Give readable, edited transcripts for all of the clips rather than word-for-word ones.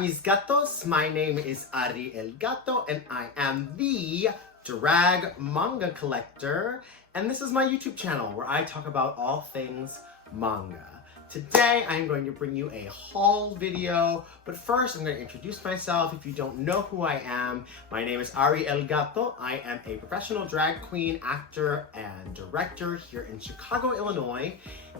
mis gatos, my name is Ari El Gato and I am the drag manga collector, and this is my YouTube channel where I talk about all things manga. Today I'm going to bring you a haul video, but first I'm going to introduce myself. If you don't know who I am, my name is Ari El Gato. I am a professional drag queen, actor, and director here in Chicago, Illinois,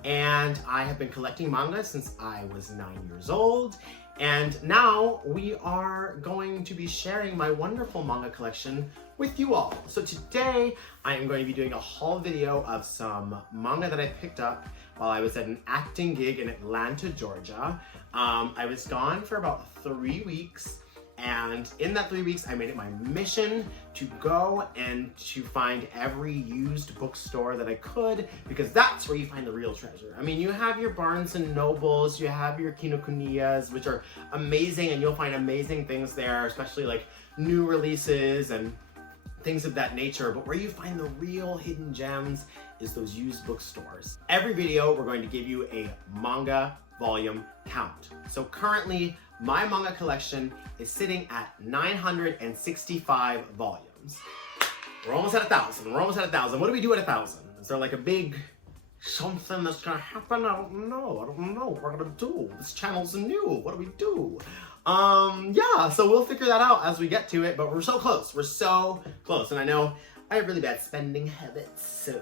and I have been collecting manga since I was 9 years old. And now we are going to be sharing my wonderful manga collection with you all. So today I am going to be doing a haul video of some manga that I picked up while I was at an acting gig in Atlanta, Georgia. I was gone for about 3 weeks, and in that 3 weeks I made it my mission to go and to find every used bookstore that I could, because that's where you find the real treasure. I mean, you have your Barnes and Nobles, you have your Kinokuniyas, which are amazing, and you'll find amazing things there, especially like new releases and things of that nature, but where you find the real hidden gems is those used bookstores. Every video, we're going to give you a manga volume count. So currently, my manga collection is sitting at 965 volumes. We're almost at 1,000. We're almost at 1,000. What do we do at 1,000? Is there like a big something that's gonna happen? I don't know. I don't know what we're gonna do. This channel's new. What do we do? Yeah, so we'll figure that out as we get to it, but we're so close. We're so close. And I know I have really bad spending habits, so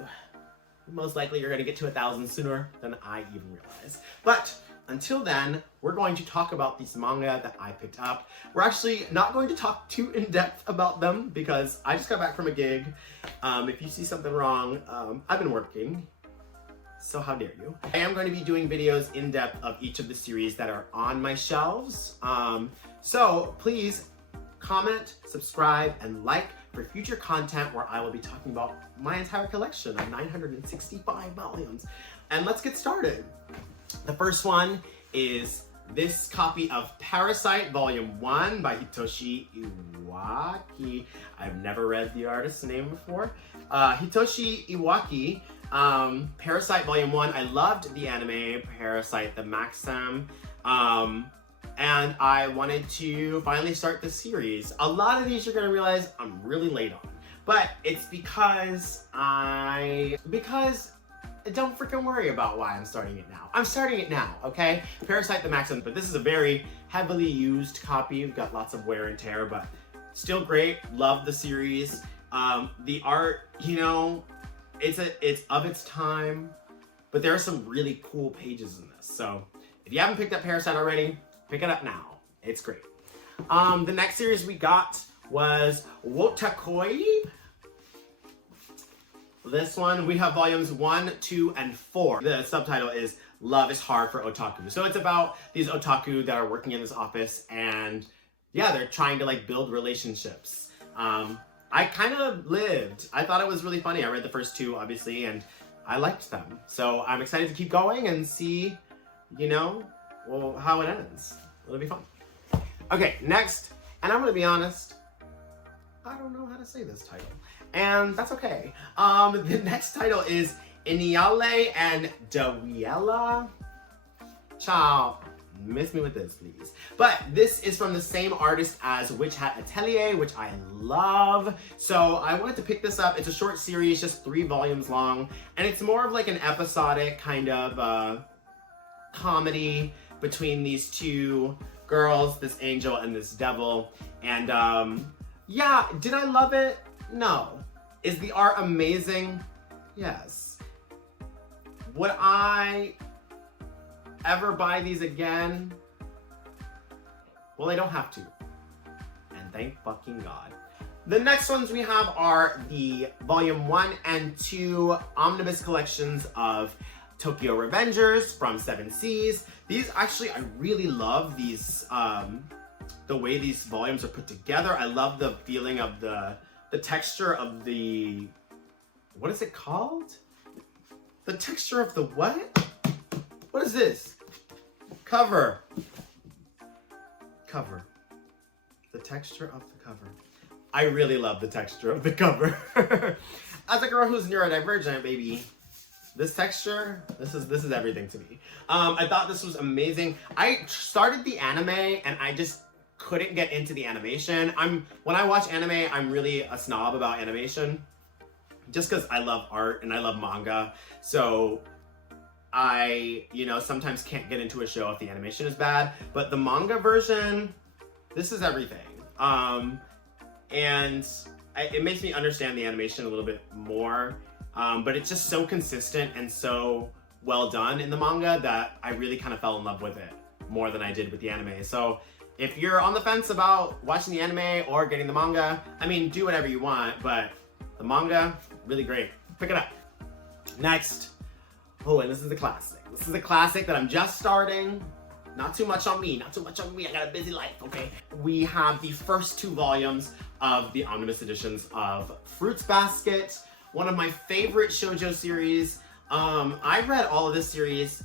most likely you're gonna get to 1,000 sooner than I even realize. But until then, we're going to talk about these manga that I picked up. We're actually not going to talk too in depth about them because I just got back from a gig. If you see something wrong, I've been working. So how dare you? I am going to be doing videos in depth of each of the series that are on my shelves. So please comment, subscribe, and like for future content where I will be talking about my entire collection of 965 volumes. And let's get started. The first one is this copy of Parasite Volume 1 by Hitoshi Iwaki. I've never read the artist's name before. Hitoshi Iwaki. Parasite Volume 1, I loved the anime Parasite the Maxim, and I wanted to finally start the series. A lot of these you're gonna realize I'm really late on, but it's because don't freaking worry about why I'm starting it now. I'm starting it now, okay? Parasite the Maxim, but this is a very heavily used copy. We've got lots of wear and tear, but still great. Love the series. The art, you know, it's of its time, but there are some really cool pages in this. So if you haven't picked up Parasite already, pick it up now. It's great. The next series we got was Wotakoi. This one, we have volumes 1, 2, and 4. The subtitle is Love is Hard for Otaku. So it's about these otaku that are working in this office, and yeah, they're trying to like build relationships. I kind of lived. I thought it was really funny. I read the first 2, obviously, and I liked them. So I'm excited to keep going and see, you know, well, how it ends. It'll be fun. Okay, next, and I'm gonna be honest, I don't know how to say this title, and that's okay. The next title is Iniale and Dawiela. Ciao. Miss me with this, please. But this is from the same artist as Witch Hat Atelier, which I love. So I wanted to pick this up. It's a short series, just 3 volumes long, and it's more of like an episodic kind of comedy between these 2 girls, this angel and this devil. And yeah, did I love it? No. Is the art amazing? Yes. Would I ever buy these again? Well, I don't have to. And thank fucking God. The next ones we have are the volume 1 and 2 omnibus collections of Tokyo Revengers from 7 Seas. These actually, I really love these, the way these volumes are put together. I love the feeling of the texture of the, what is it called? The texture of the what? What is this? Cover. Cover. The texture of the cover. I really love the texture of the cover. As a girl who's neurodivergent, baby, this texture, this is everything to me. I thought this was amazing. I started the anime and I just couldn't get into the animation. When I watch anime, I'm really a snob about animation, just because I love art and I love manga. So I, sometimes can't get into a show if the animation is bad. But the manga version, this is everything. It makes me understand the animation a little bit more. But it's just so consistent and so well done in the manga that I really kind of fell in love with it more than I did with the anime. So if you're on the fence about watching the anime or getting the manga, I mean, do whatever you want, but the manga, really great. Pick it up. Next. Oh, and this is a classic. This is a classic that I'm just starting. Not too much on me, not too much on me. I got a busy life, okay? We have the first 2 volumes of the omnibus editions of Fruits Basket, one of my favorite shoujo series. I read all of this series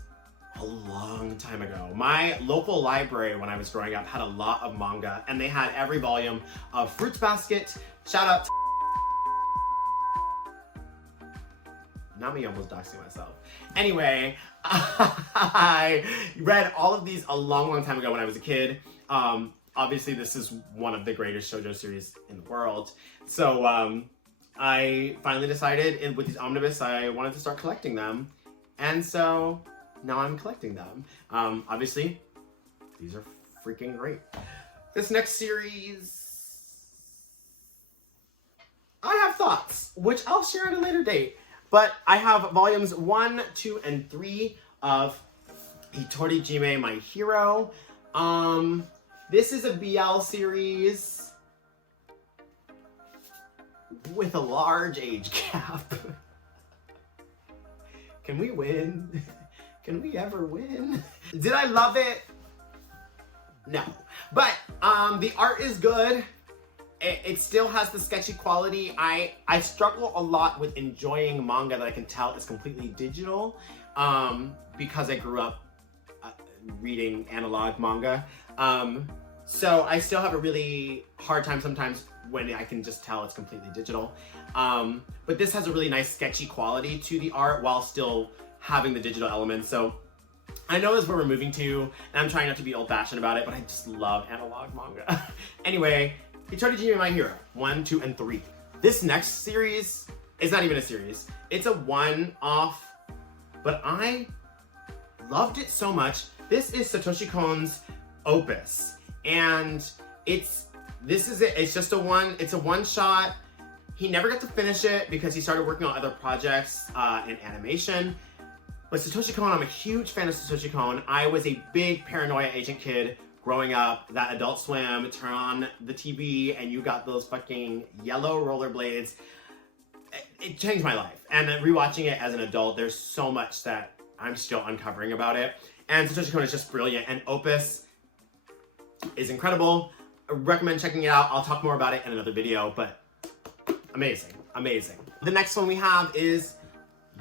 a long time ago. My local library when I was growing up had a lot of manga, and they had every volume of Fruits Basket. Shout out to... Not me almost doxing myself. Anyway, I read all of these a long time ago when I was a kid. Obviously, this is one of the greatest shoujo series in the world. So I finally decided with these omnibus I wanted to start collecting them. And so now I'm collecting them. Obviously, these are freaking great. This next series, I have thoughts, which I'll share at a later date. But I have volumes 1, 2, and 3 of Hitorijime My Hero. This is a BL series with a large age gap. Can we win? Can we ever win? Did I love it? No. But the art is good. It still has the sketchy quality. I struggle a lot with enjoying manga that I can tell is completely digital because I grew up reading analog manga. So I still have a really hard time sometimes when I can just tell it's completely digital. But this has a really nice sketchy quality to the art while still having the digital elements. So I know that's where we're moving to, and I'm trying not to be old-fashioned about it, but I just love analog manga. Anyway, Hitorijime My Hero, 1, 2, and 3. This next series is not even a series. It's a one-off, but I loved it so much. This is Satoshi Kon's opus, and it's just a one-shot. He never got to finish it because he started working on other projects in animation. But Satoshi Kon, I'm a huge fan of Satoshi Kon. I was a big Paranoia Agent kid growing up. That Adult Swim, turn on the TV and you got those fucking yellow rollerblades. It changed my life. And then rewatching it as an adult, there's so much that I'm still uncovering about it. And Satoshi Kon is just brilliant. And Opus is incredible. I recommend checking it out. I'll talk more about it in another video, but amazing, amazing. The next one we have is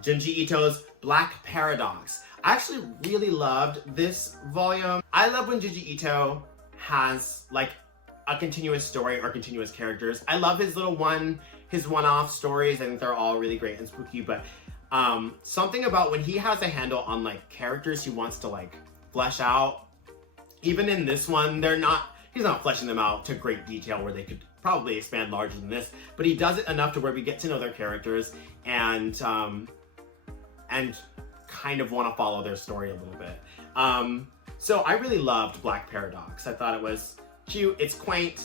Junji Ito's Black Paradox. I actually really loved this volume. I love when Junji Ito has like a continuous story or continuous characters. I love his one-off stories. I think they're all really great and spooky, but something about when he has a handle on like characters he wants to like flesh out. Even in this one, he's not fleshing them out to great detail where they could probably expand larger than this, but he does it enough to where we get to know their characters and kind of want to follow their story a little bit. So I really loved Black Paradox. I thought it was cute, it's quaint,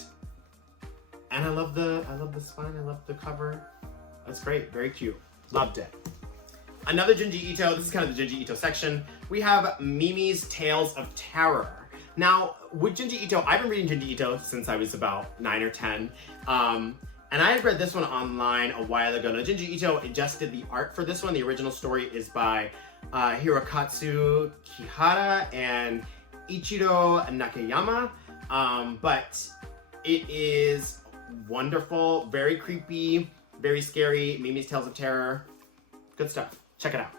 and I love the spine, I love the cover. That's great, very cute. Loved it. Another Junji Ito, this is kind of the Junji Ito section. We have Mimi's Tales of Terror. Now, with Junji Ito, I've been reading Junji Ito since I was about 9 or 10. And I had read this one online a while ago. Now, Junji Ito just did the art for this one. The original story is by Hirokatsu Kihara and Ichiro Nakayama. But it is wonderful, very creepy, very scary. Mimi's Tales of Terror. Good stuff. Check it out.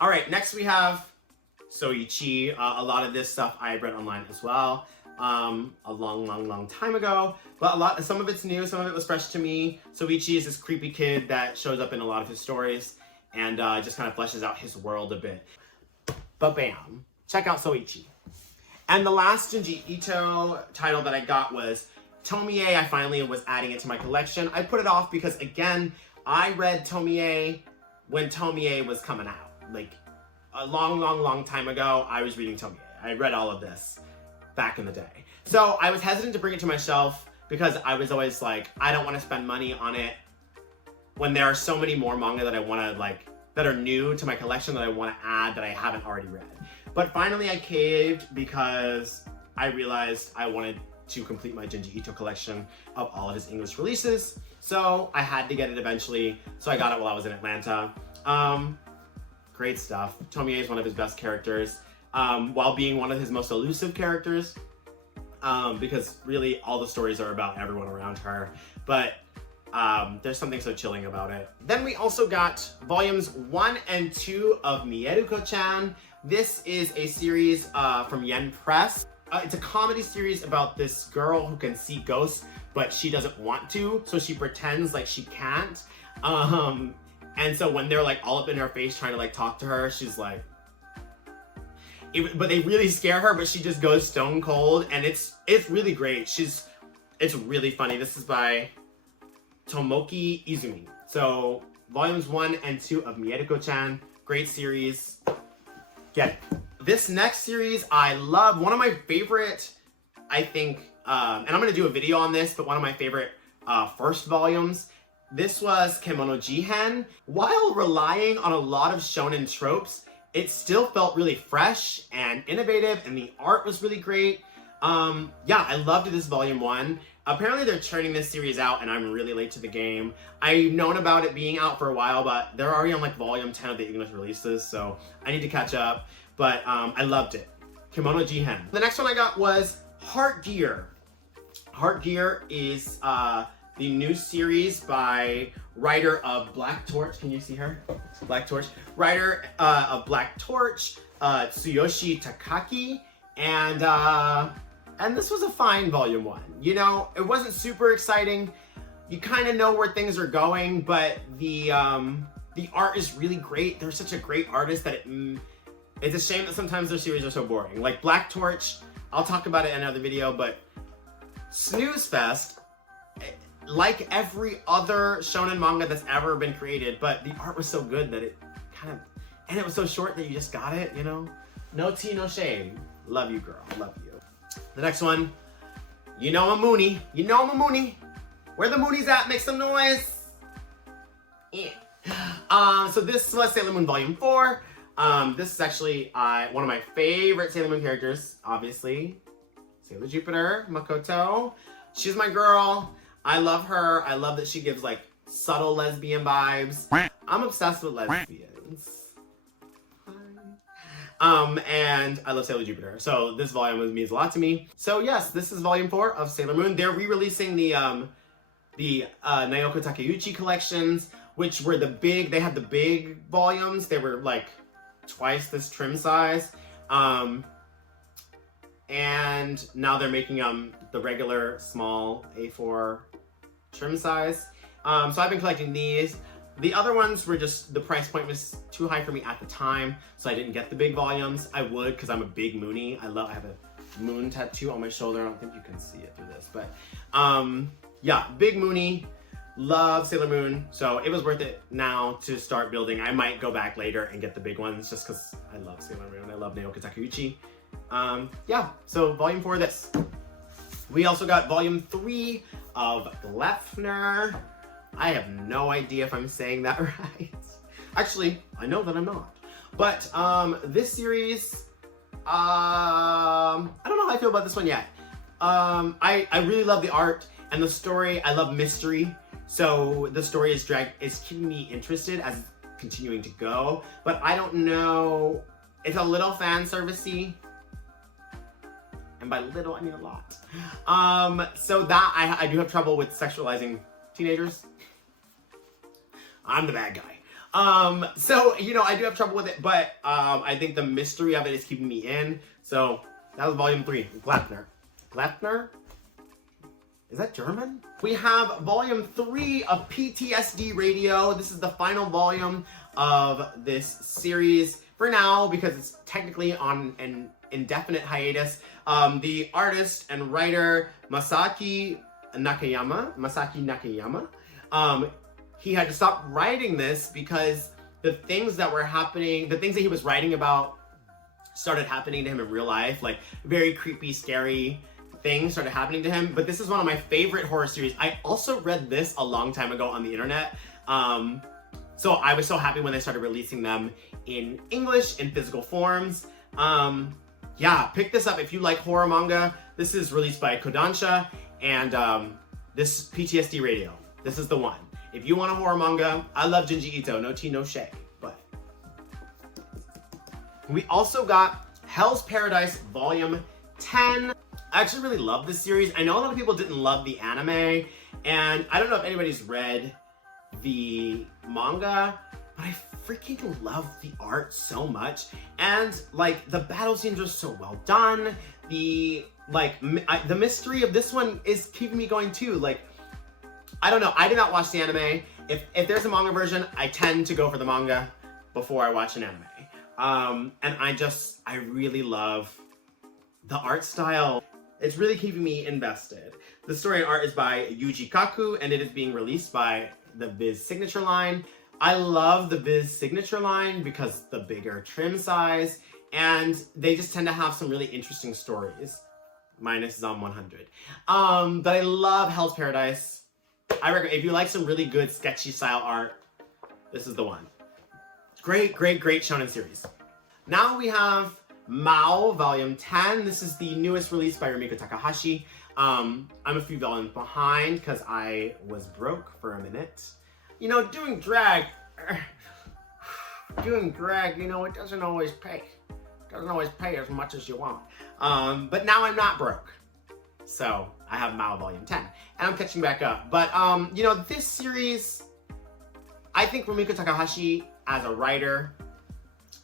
All right, next we have Soichi. A lot of this stuff I read online as well. A long time ago, but some of it's new, some of it was fresh to me. Soichi is this creepy kid that shows up in a lot of his stories and just kind of fleshes out his world a bit. But bam, check out Soichi. And the last Junji Ito title that I got was Tomie. I finally was adding it to my collection. I put it off because, again, I read Tomie when Tomie was coming out. Like, a long time ago, I was reading Tomie. I read all of this back in the day. So I was hesitant to bring it to my shelf because I was always like, I don't want to spend money on it when there are so many more manga that I want to, like, that are new to my collection that I want to add that I haven't already read. But finally I caved because I realized I wanted to complete my Junji Ito collection of all of his English releases. So I had to get it eventually. So I got it while I was in Atlanta. Great stuff. Tomie is one of his best characters, while being one of his most elusive characters, because really all the stories are about everyone around her. But there's something so chilling about it. Then we also got volumes 1 and 2 of Mieruko-chan. This is a series from Yen Press. It's a comedy series about this girl who can see ghosts, but she doesn't want to, so she pretends like she can't. And so when they're like all up in her face trying to like talk to her, she's like, but they really scare her, but she just goes stone cold, and it's really great. It's really funny. This is by Tomoki Izumi. So volumes 1 and 2 of Mieruko-chan, great series. Get it. This next series I love. One of my favorite, I think, and I'm gonna do a video on this, but one of my favorite first volumes. This was Kemono Jihen. While relying on a lot of shonen tropes, it still felt really fresh and innovative, and the art was really great. Yeah, I loved this volume 1. Apparently they're churning this series out, and I'm really late to the game. I've known about it being out for a while, but they're already on like volume 10 of the English releases, so I need to catch up. But I loved it. Kemono Jihen. The next one I got was Heart Gear. Heart Gear is the new series by writer of Black Torch. Can you see her? Black Torch. Writer of Black Torch, Tsuyoshi Takaki, and this was a fine volume 1. You know, it wasn't super exciting. You kind of know where things are going, but the art is really great. They're such a great artist that it's a shame that sometimes their series are so boring. Like Black Torch, I'll talk about it in another video, but Snooze Fest, like every other shonen manga that's ever been created, but the art was so good that it kind of, and it was so short that you just got it, you know? No tea, no shame. Love you, girl. Love you. The next one, you know I'm a Mooney. You know I'm a Mooney. Where the Moonies at? Make some noise. Yeah. So this was Sailor Moon Volume 4. This is actually one of my favorite Sailor Moon characters, obviously. Sailor Jupiter, Makoto. She's my girl. I love her. I love that she gives like subtle lesbian vibes. I'm obsessed with lesbians. And I love Sailor Jupiter. So this volume means a lot to me. So yes, this is volume 4 of Sailor Moon. They're re-releasing the Naoko Takeuchi collections, which were they had the big volumes. They were like twice this trim size. And now they're making the regular small A4 trim size. So I've been collecting these. The other ones were just, the price point was too high for me at the time, so I didn't get the big volumes. I would, because I'm a big Moonie. I have a moon tattoo on my shoulder. I don't think you can see it through this, but yeah, big Moonie. Love Sailor Moon, so it was worth it now to start building. I might go back later and get the big ones just because I love Sailor Moon. I love Naoko Takeuchi. Yeah, so volume 4 of this. We also got volume 3 of Gleipnir. I have no idea if I'm saying that right. Actually, I know that I'm not. But this series, I don't know how I feel about this one yet. I really love the art and the story. I love mystery. So the story is keeping me interested as it's continuing to go. But I don't know, it's a little fan servicey. And by little, I mean a lot. So that, I do have trouble with sexualizing teenagers. I'm the bad guy. So, you know, I do have trouble with it, but I think the mystery of it is keeping me in. So that was volume 3, Gleipnir. Gleipnir? Is that German? We have volume 3 of PTSD Radio. This is the final volume of this series for now because it's technically on an indefinite hiatus. The artist and writer Masaki Nakayama, he had to stop writing this because the things that were happening, the things that he was writing about started happening to him in real life, like very creepy, scary things started happening to him. But this is one of my favorite horror series. I also read this a long time ago on the internet. So I was so happy when they started releasing them in English, in physical forms. Yeah, pick this up if you like horror manga. This is released by Kodansha, and this PTSD Radio. This is the one. If you want a horror manga, I love Junji Ito, no tea, no shade, but. We also got Hell's Paradise Volume 10. I actually really love this series. I know a lot of people didn't love the anime, and I don't know if anybody's read the manga, but I freaking love the art so much. And like the battle scenes are so well done. The mystery of this one is keeping me going too. Like, I don't know, I did not watch the anime. If there's a manga version, I tend to go for the manga before I watch an anime. And I really love the art style. It's really keeping me invested. The story and art is by Yuji Kaku, and it is being released by the Viz Signature line. I love the Viz Signature line because the bigger trim size, and they just tend to have some really interesting stories. Minus Zom 100. But I love Hell's Paradise. I recommend, if you like some really good sketchy style art, this is the one. Great, great, great shonen series. Now we have Mao Volume 10. This is the newest release by Rumiko Takahashi. I'm a few volumes behind because I was broke for a minute. You know, doing drag, you know, it doesn't always pay. It doesn't always pay as much as you want. But now I'm not broke. So I have Mao Volume 10 and I'm catching back up. But, you know, this series, I think Rumiko Takahashi as a writer,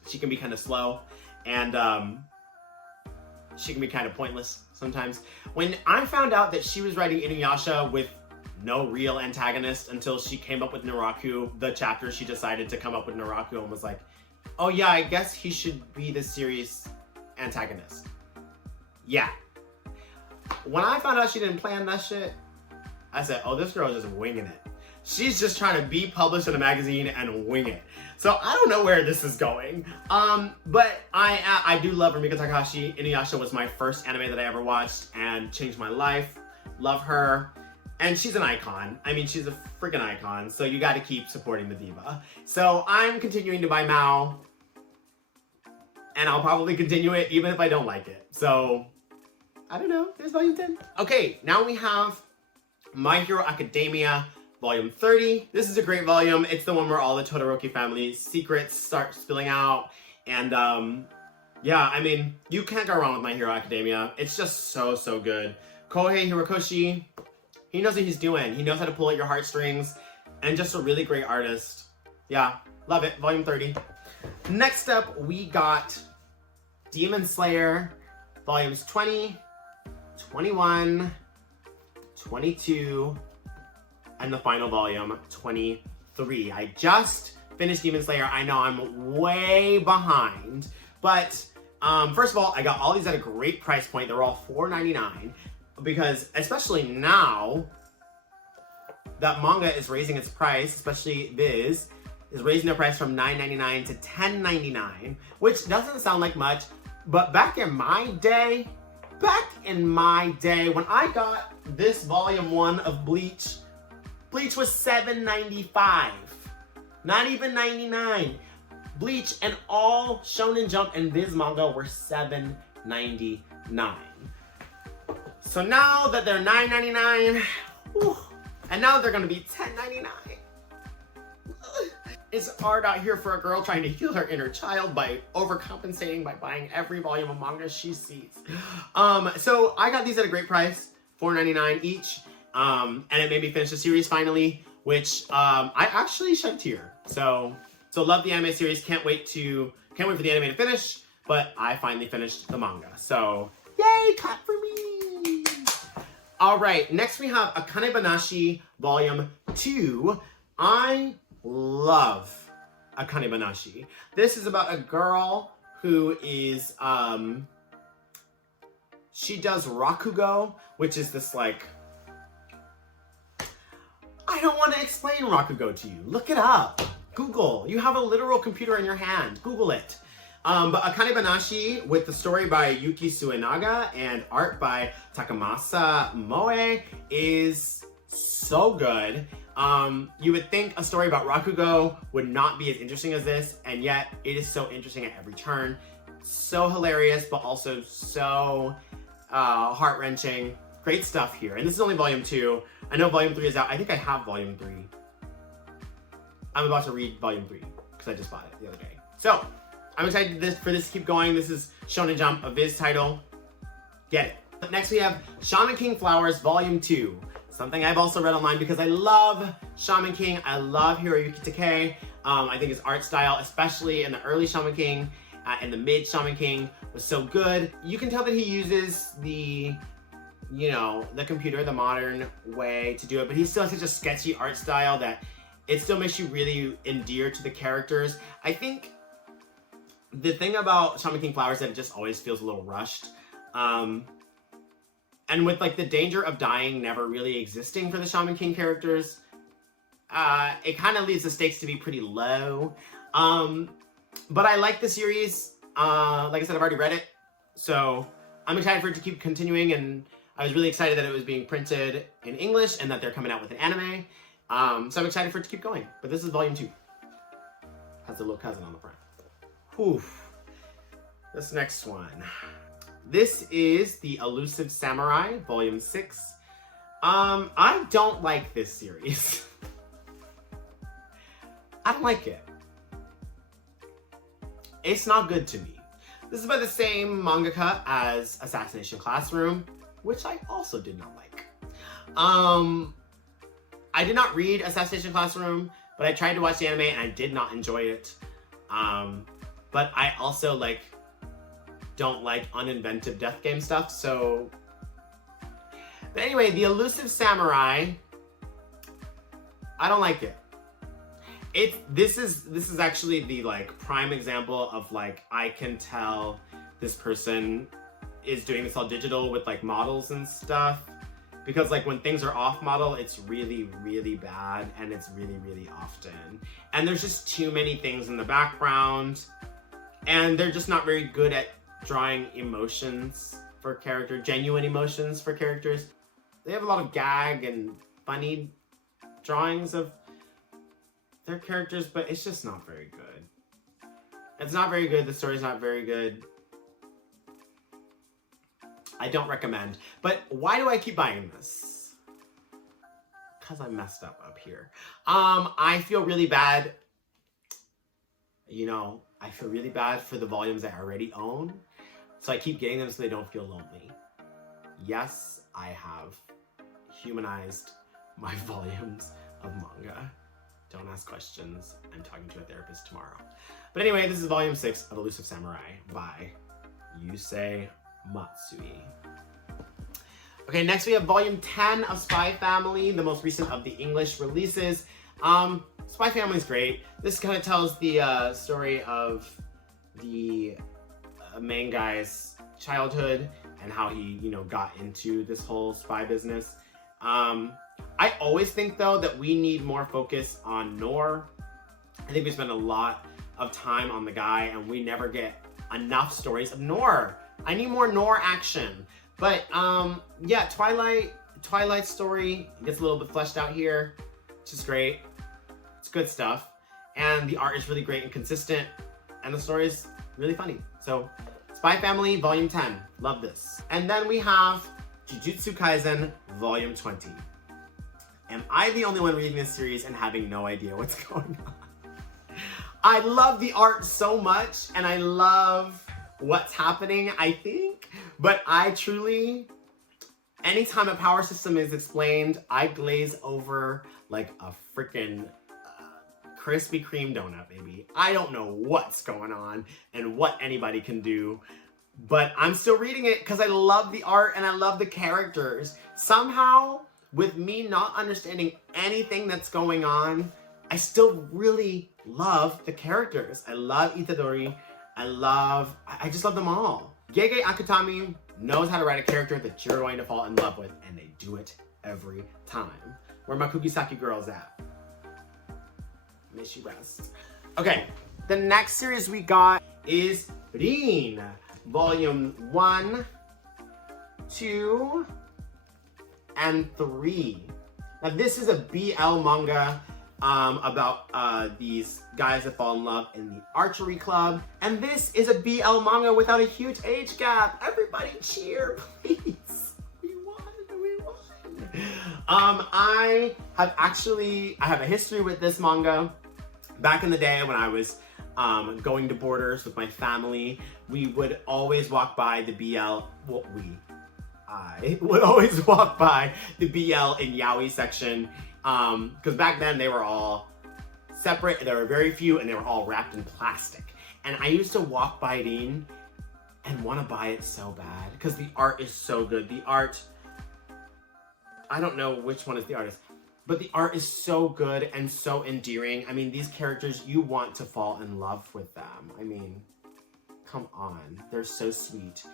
she can be kind of slow and she can be kind of pointless sometimes. When I found out that she was writing Inuyasha with no real antagonist until she came up with Naraku, the chapter she decided to come up with Naraku and was like, oh yeah, I guess he should be the series antagonist. Yeah. When I found out she didn't plan that shit, I said, oh, this girl is just winging it. She's just trying to be published in a magazine and wing it. So I don't know where this is going. But I do love Rumiko Takahashi. Inuyasha was my first anime that I ever watched and changed my life. Love her. And she's an icon. I mean, she's a freaking icon. So you got to keep supporting the diva. So I'm continuing to buy Mao. And I'll probably continue it even if I don't like it. So I don't know. There's Volume 10. Okay, now we have My Hero Academia Volume 30. This is a great volume. It's the one where all the Todoroki family's secrets start spilling out. And yeah, I mean, you can't go wrong with My Hero Academia. It's just so, so good. Kohei Hirokoshi, he knows what he's doing. He knows how to pull at your heartstrings. And just a really great artist. Yeah, love it. Volume 30. Next up, we got Demon Slayer Volumes 20, 21, 22, and the final volume, 23. I just finished Demon Slayer. I know I'm way behind, but first of all, I got all these at a great price point. They're all $4.99 because especially now that manga is raising its price, especially Viz, is raising their price from $9.99 to $10.99, which doesn't sound like much, but back in my day, when I got this volume 1 of Bleach was $7.95. Not even $99. Bleach and all Shonen Jump and Viz manga were $7.99. So now that they're $9.99, and now they're gonna be $10.99. It's hard out here for a girl trying to heal her inner child by overcompensating by buying every volume of manga she sees. So I got these at a great price, $4.99 each. And it made me finish the series finally, which I actually shed tear. So love the anime series. Can't wait for the anime to finish. But I finally finished the manga. So yay, clap for me. All right, next we have Akane Banashi Volume 2. I love Akane Banashi. This is about a girl who is, she does rakugo, which is this like, I don't want to explain rakugo to you. Look it up. Google. You have a literal computer in your hand. Google it. But Akane Banashi, with the story by Yuki Suenaga and art by Takamasa Moe, is so good. You would think a story about rakugo would not be as interesting as this, and yet it is so interesting at every turn. So hilarious, but also so heart-wrenching. Great stuff here. And this is only volume 2. I know volume 3 is out. I think I have volume 3. I'm about to read volume 3 because I just bought it the other day. So I'm excited for this to keep going. This is Shonen Jump, a Viz title. Get it. Next we have Shaman King Flowers Volume 2. Something I've also read online because I love Shaman King. I love Hiroyuki Takei. I think his art style, especially in the early Shaman King and the mid Shaman King, was so good. You can tell that he uses the computer, the modern way to do it, but he still has such a sketchy art style that it still makes you really endear to the characters. I think the thing about Shaman King Flowers is that it just always feels a little rushed. And with like the danger of dying never really existing for the Shaman King characters, it kind of leaves the stakes to be pretty low. But I like the series. Like I said, I've already read it, so I'm excited for it to keep continuing, and I was really excited that it was being printed in English and that they're coming out with an anime. So I'm excited for it to keep going. But this is volume 2. Has the little cousin on the front. Whew. This next one. This is The Elusive Samurai, volume 6. I don't like this series. I don't like it. It's not good to me. This is by the same mangaka as Assassination Classroom, which I also did not like. I did not read Assassination Classroom, but I tried to watch the anime and I did not enjoy it. But I also don't like uninventive death game stuff, so... But anyway, The Elusive Samurai, I don't like it. This is actually the prime example of I can tell this person is doing this all digital with models and stuff, because when things are off model, it's really, really bad, and it's really, really often. And there's just too many things in the background, and they're just not very good at drawing emotions for genuine emotions for characters. They have a lot of gag and funny drawings of their characters, but it's just not very good. It's not very good. The story's not very good. I don't recommend. But why do I keep buying this? Because I messed up here. I feel really bad. I feel really bad for the volumes I already own. So I keep getting them so they don't feel lonely. Yes, I have humanized my volumes of manga. Don't ask questions. I'm talking to a therapist tomorrow. But anyway, this is volume 6 of Elusive Samurai by Yusei Matsui. Okay, next we have volume 10 of Spy Family, the most recent of the English releases. Spy Family's great. This kind of tells the story of the main guy's childhood and how he, got into this whole spy business. I always think, though, that we need more focus on Noor. I think we spend a lot of time on the guy, and we never get enough stories of Noor. I need more Noor action. But, yeah, Twilight's story gets a little bit fleshed out here, which is great. It's good stuff. And the art is really great and consistent, and the story is really funny. So, Spy Family, Volume 10. Love this. And then we have Jujutsukaisen, Volume 20. Am I the only one reading this series and having no idea what's going on? I love the art so much, and I love what's happening, I think. But I truly, anytime a power system is explained, I glaze over like a freaking Krispy Kreme donut, baby. I don't know what's going on and what anybody can do, but I'm still reading it because I love the art and I love the characters. Somehow, with me not understanding anything that's going on, I still really love the characters. I love Itadori. I just love them all. Gege Akutami knows how to write a character that you're going to fall in love with, and they do it every time. Where my Kugisaki girl's at. Miss you rest. Okay, the next series we got is Rin, Volume 1, 2, and 3. Now this is a BL manga about these guys that fall in love in the archery club. And this is a BL manga without a huge age gap. Everybody cheer, please. We won. I have a history with this manga. Back in the day when I was going to Borders with my family, we would always walk by the BL, I would always walk by the BL and yaoi section, because back then they were all separate, there were very few, and they were all wrapped in plastic. And I used to walk by Rin and want to buy it so bad, because the art is so good. The art, I don't know which one is the artist, but the art is so good and so endearing. I mean, these characters, you want to fall in love with them. I mean, come on, they're so sweet.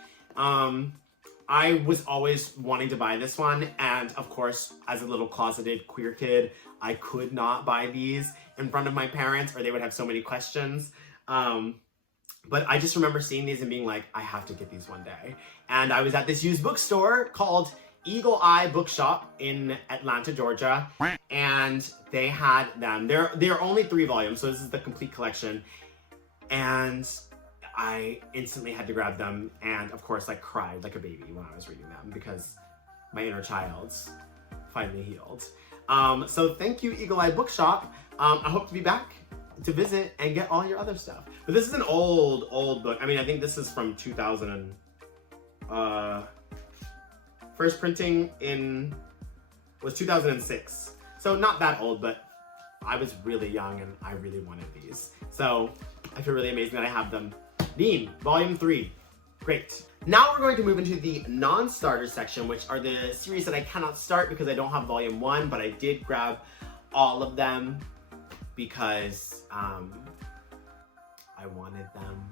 I was always wanting to buy this one, and of course, as a little closeted queer kid, I could not buy these in front of my parents, or they would have so many questions. But I just remember seeing these and being like, I have to get these one day. And I was at this used bookstore called Eagle Eye Bookshop in Atlanta, Georgia, and they had them. They're only 3 volumes, so this is the complete collection. And I instantly had to grab them, and of course, like, cried like a baby when I was reading them because my inner child finally healed. So thank you, Eagle Eye Bookshop. I hope to be back to visit and get all your other stuff. But this is an old book. I mean, I think this is from 2000 and first printing was 2006. So not that old, but I was really young and I really wanted these. So I feel really amazing that I have them. Rin, Volume 3. Great. Now we're going to move into the non-starter section, which are the series that I cannot start because I don't have Volume 1, but I did grab all of them because I wanted them.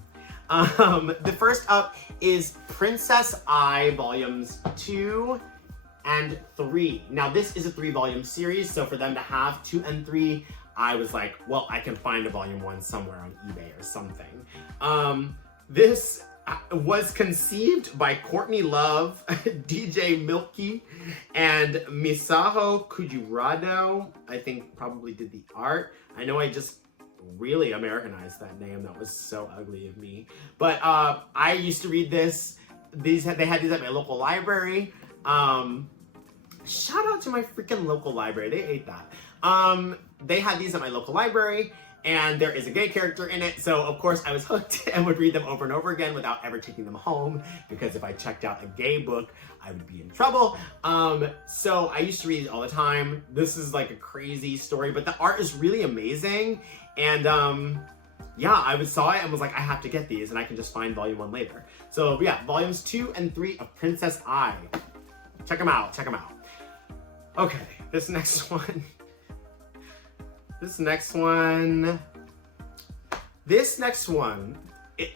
The first up is Princess I Volumes 2 and 3. Now this is a 3-volume series, so for them to have 2 and 3, I was like, well, I can find a Volume 1 somewhere on eBay or something. This was conceived by Courtney Love, DJ Milky, and Misaho Kujurado. I think probably did the art. I know I just really Americanized that name. That was so ugly of me. But I used to read this. They had these at my local library. Shout out to my freaking local library. They ate that. They had these at my local library, and there is a gay character in it, so of course I was hooked and would read them over and over again without ever taking them home, because if I checked out a gay book, I would be in trouble. So I used to read it all the time. This is like a crazy story, but the art is really amazing, and yeah, I saw it and was like, I have to get these, and I can just find Volume 1 later. So yeah, Volumes 2 and 3 of Princess I. Check them out, check them out. Okay, this next one.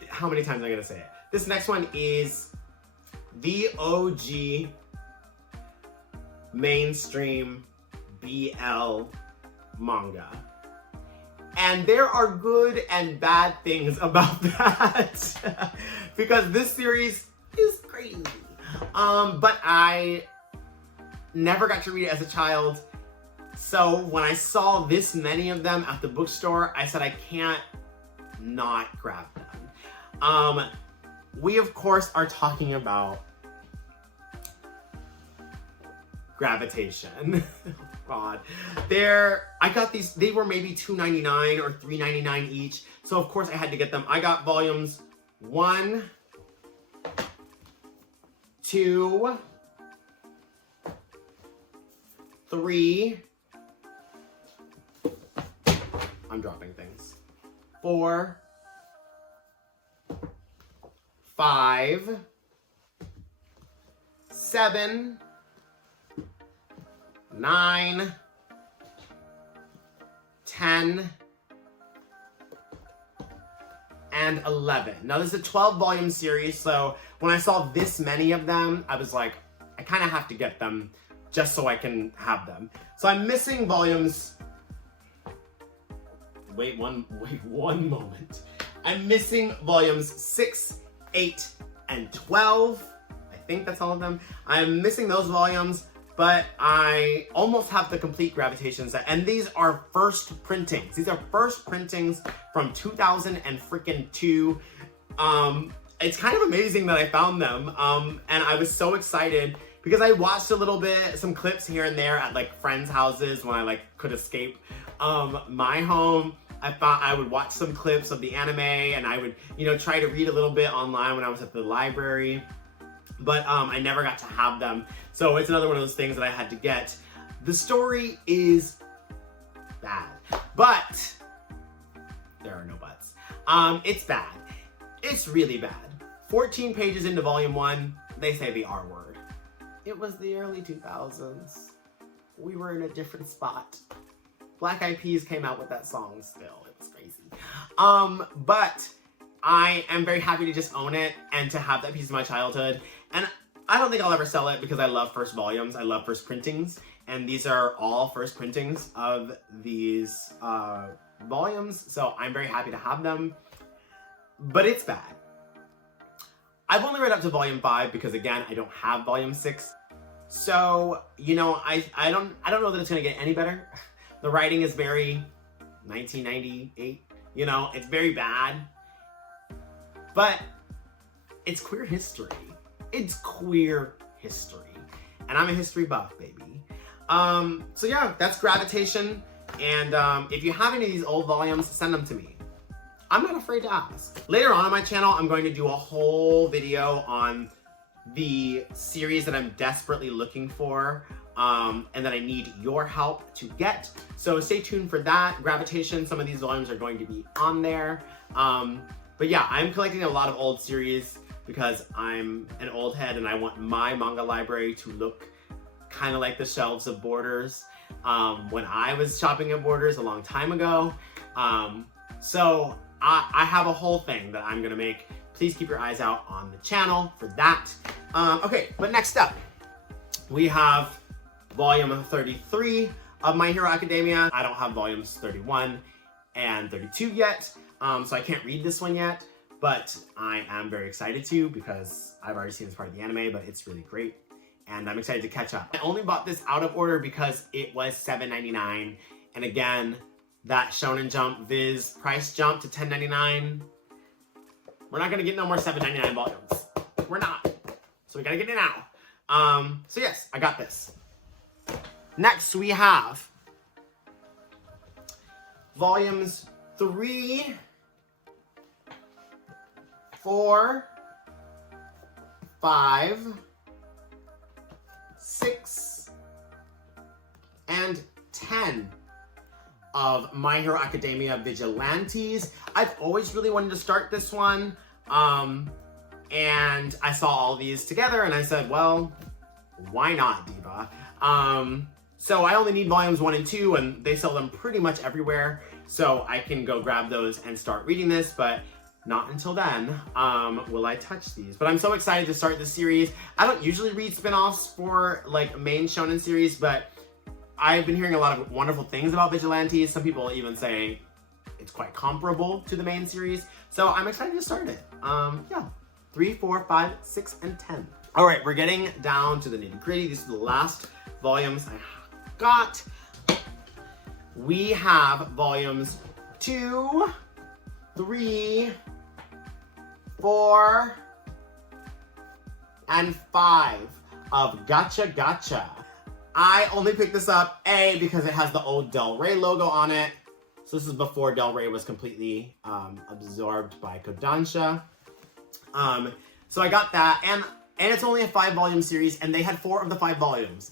How many times am I gonna say it? This next one is the OG mainstream BL manga. And there are good and bad things about that because this series is crazy. But I never got to read it as a child. So when I saw this many of them at the bookstore, I said I can't not grab them. We of course are talking about Gravitation. God. I got these, they were maybe $2.99 or $3.99 each. So of course I had to get them. I got volumes 1, 2, 3, I'm dropping things, 4, 5, 7, 9, 10, and 11. Now this is a 12-volume series, so when I saw this many of them, I was like, I kind of have to get them just so I can have them. So I'm missing volumes. Wait one moment. I'm missing volumes 6, 8, and 12. I think that's all of them. I'm missing those volumes, but I almost have the complete Gravitation set. And these are first printings. These are first printings from 2002. It's kind of amazing that I found them. And I was so excited because I watched a little bit, some clips here and there at like friends' houses when I like could escape my home. I would watch some clips of the anime, and I would, you know, try to read a little bit online when I was at the library, but I never got to have them. So it's another one of those things that I had to get. The story is bad, but there are no buts. It's bad. It's really bad. 14 pages into volume 1, they say the R word. It was the early 2000s. We were in a different spot. Black Eyed Peas came out with that song still. It was crazy. But I am very happy to just own it and to have that piece of my childhood. And I don't think I'll ever sell it because I love first volumes. I love first printings. And these are all first printings of these volumes. So I'm very happy to have them. But it's bad. I've only read up to volume 5 because, again, I don't have volume 6. So, you know, I don't know that it's going to get any better. The writing is very 1998, you know, it's very bad, but it's queer history. It's queer history, and I'm a history buff, baby. So yeah, that's Gravitation, and if you have any of these old volumes, send them to me. I'm not afraid to ask. Later on my channel, I'm going to do a whole video on the series that I'm desperately looking for, and that I need your help to get. So stay tuned for that. Gravitation, some of these volumes are going to be on there. But yeah, I'm collecting a lot of old series because I'm an old head and I want my manga library to look kind of like the shelves of Borders when I was shopping at Borders a long time ago. So I have a whole thing that I'm gonna make. Please keep your eyes out on the channel for that. Okay, but next up, we have volume 33 of My Hero Academia. I don't have volumes 31 and 32 yet, so I can't read this one yet, but I am very excited to because I've already seen this part of the anime, but it's really great, and I'm excited to catch up. I only bought this out of order because it was $7.99, and again, that Shonenjump Viz price jump to $10.99. We're not gonna get no more $7.99 volumes. We're not. So we gotta get it now. So yes, I got this. Next, we have volumes 3, 4, 5, 6, and 10 of My Hero Academia Vigilantes. I've always really wanted to start this one, and I saw all these together and I said, well, why not, Diva? So I only need volumes 1 and 2, and they sell them pretty much everywhere, so I can go grab those and start reading this, but not until then will I touch these. But I'm so excited to start this series. I don't usually read spin-offs for like main shonen series, but I've been hearing a lot of wonderful things about Vigilantes. Some people even say it's quite comparable to the main series, so I'm excited to start it. Yeah, 3, 4, 5, 6, and 10. All right, we're getting down to the nitty-gritty. These are the last volumes I got. We have volumes 2, 3, 4, and 5 of Gacha Gacha. I only picked this up, A, because it has the old Del Rey logo on it. So this is before Del Rey was completely absorbed by Kodansha. So I got that, and it's only a 5-volume series, and they had 4 of the 5 volumes.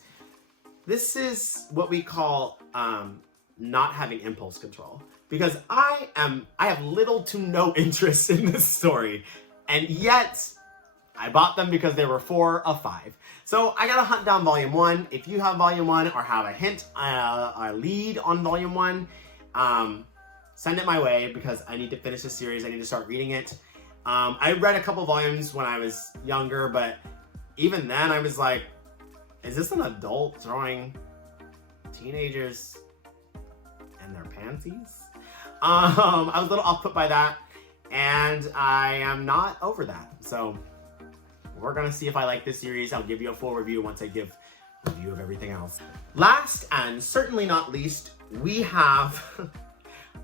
This is what we call not having impulse control, because I have little to no interest in this story, and yet I bought them because they were 4 of 5. So I gotta hunt down volume 1. If you have volume 1 or have a hint, a lead on volume 1, send it my way because I need to finish the series. I need to start reading it. I read a couple volumes when I was younger, but even then I was like, is this an adult throwing teenagers in their panties? I was a little off put by that, and I am not over that. So we're gonna see if I like this series. I'll give you a full review once I give a review of everything else. Last and certainly not least, we have,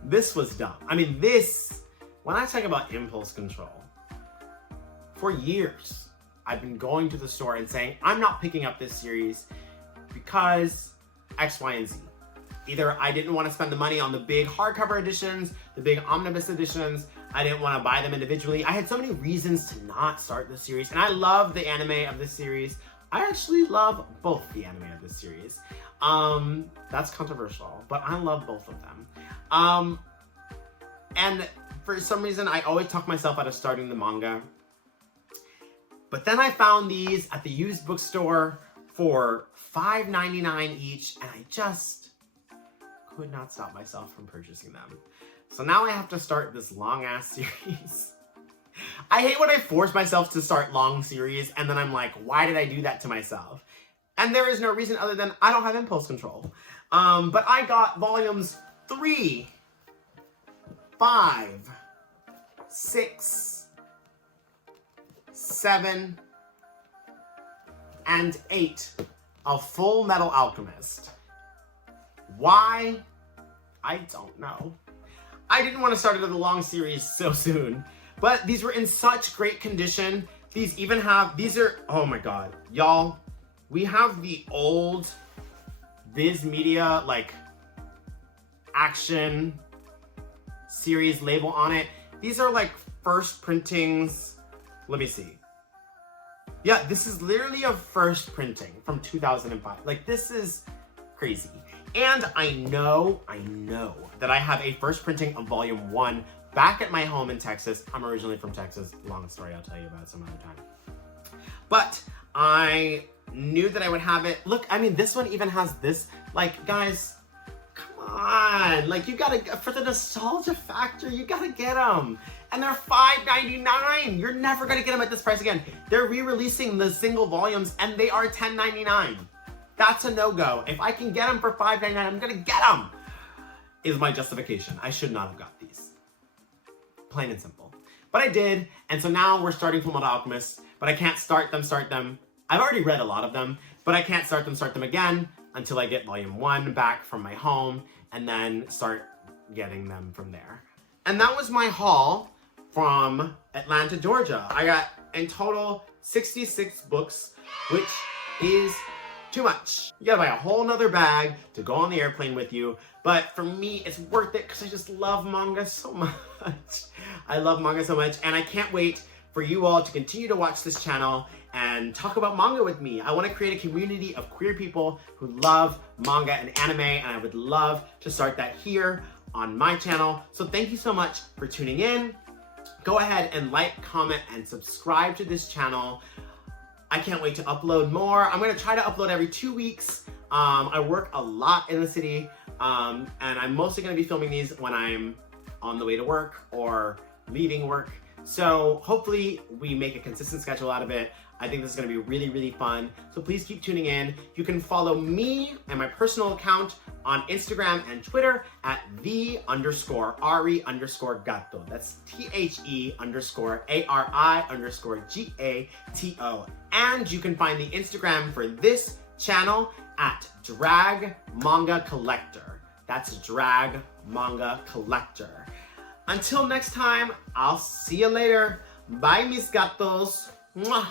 this was dumb. I mean, this, when I talk about impulse control, for years, I've been going to the store and saying, I'm not picking up this series because X, Y, and Z. Either I didn't want to spend the money on the big hardcover editions, the big omnibus editions. I didn't want to buy them individually. I had so many reasons to not start the series, and I love the anime of this series. I actually love both the anime of this series. That's controversial, but I love both of them. And for some reason, I always talk myself out of starting the manga. But then I found these at the used bookstore for $5.99 each, and I just could not stop myself from purchasing them. So now I have to start this long-ass series. I hate when I force myself to start long series, and then I'm like, why did I do that to myself? And there is no reason other than I don't have impulse control. But I got volumes 3, 5, 6, 7, and 8 of Full Metal Alchemist. Why? I don't know. I didn't want to start another long series so soon, but these were in such great condition. These even have, these are, oh my god, y'all, we have the old vizmedia, like, action series label on it. These are like first printings. Let me see. Yeah, this is literally a first printing from 2005. Like, this is crazy. And I know that I have a first printing of volume 1 back at my home in Texas. I'm originally from Texas. Long story, I'll tell you about it some other time. But I knew that I would have it. Look, I mean, this one even has this, like, guys, come on. Like, you gotta, for the nostalgia factor, you gotta get them. And they're $5.99. You're never gonna get them at this price again. They're re-releasing the single volumes and they are $10.99. That's a no-go. If I can get them for $5.99, I'm gonna get them. Is my justification. I should not have got these. Plain and simple. But I did, and so now we're starting Fullmetal Alchemist, but I can't start them. I've already read a lot of them, but I can't start them again until I get volume 1 back from my home, and then start getting them from there. And that was my haul from Atlanta, Georgia. I got, in total, 66 books, which is too much. You gotta buy a whole nother bag to go on the airplane with you. But for me, it's worth it because I just love manga so much. I love manga so much, and I can't wait for you all to continue to watch this channel and talk about manga with me. I want to create a community of queer people who love manga and anime, and I would love to start that here on my channel. So thank you so much for tuning in. Go ahead and like, comment, and subscribe to this channel. I can't wait to upload more. I'm gonna try to upload every 2 weeks. I work a lot in the city, and I'm mostly gonna be filming these when I'm on the way to work or leaving work. So hopefully we make a consistent schedule out of it. I think this is gonna be really, really fun. So please keep tuning in. You can follow me and my personal account on Instagram and Twitter at @the_Ari_Gato. That's THE_ARI_GATO. And you can find the Instagram for this channel at Drag Manga Collector. That's Drag Manga Collector. Until next time, I'll see you later. Bye, mis gatos. Mwah.